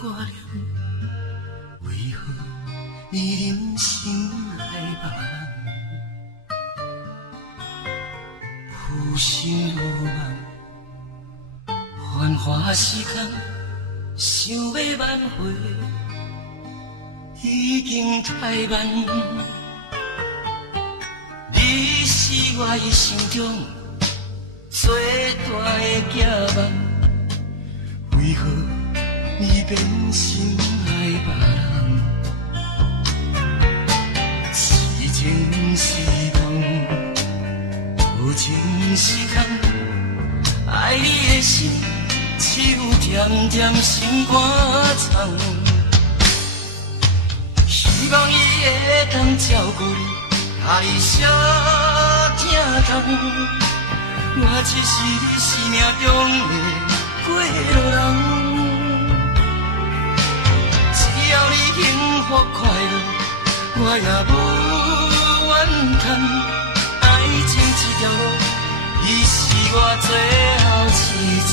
挂念，为何你忍心爱别人？浮生路茫，繁华时空，想要挽回，已经太晚。你是我的心中最大的寄望，为何你变心爱别人？是情是梦，多情是空，爱你的心只有点点心肝肠。希望伊会当照顾你，甲你相疼痛。我只是你生命中的过路人。只要你幸福快乐，我也无怨叹。爱情这条路，伊是我最后一站。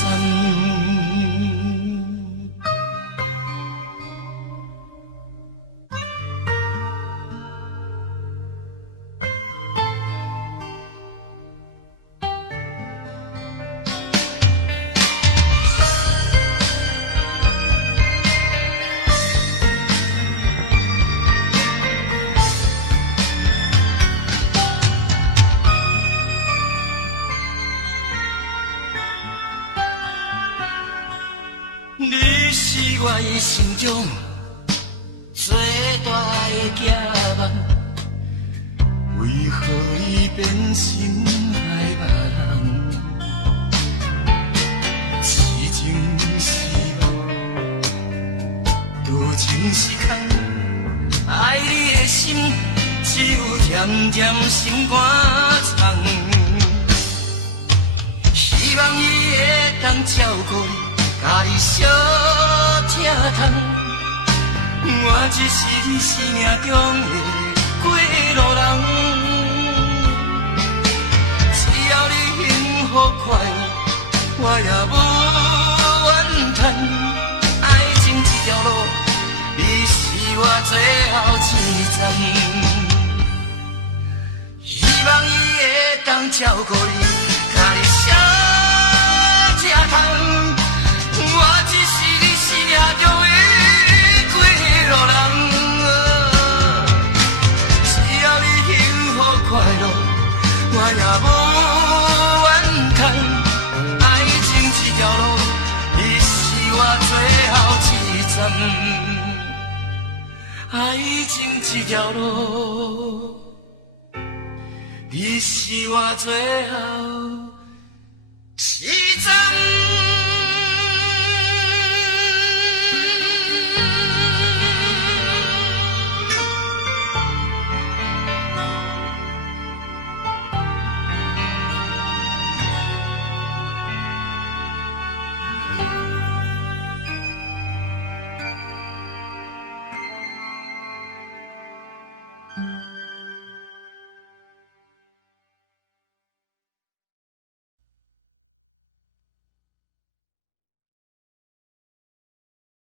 你是我的心中最大的寄望，为何你变心爱别人？是情是梦，多情是空，爱你的心只有点点心肝肠。希望伊会当照顾你，甲你相疼痛，我只是你生命中的过路人。只要你幸福快乐，我也无怨叹。爱情这条路，你是我最后一站。希望伊会当照顾你，甲你相疼痛。我只是你生命中的过路人，只要你幸福快乐，我也无怨叹。爱情这条路，你是我最后一站。爱情这条路，你是我最后一站。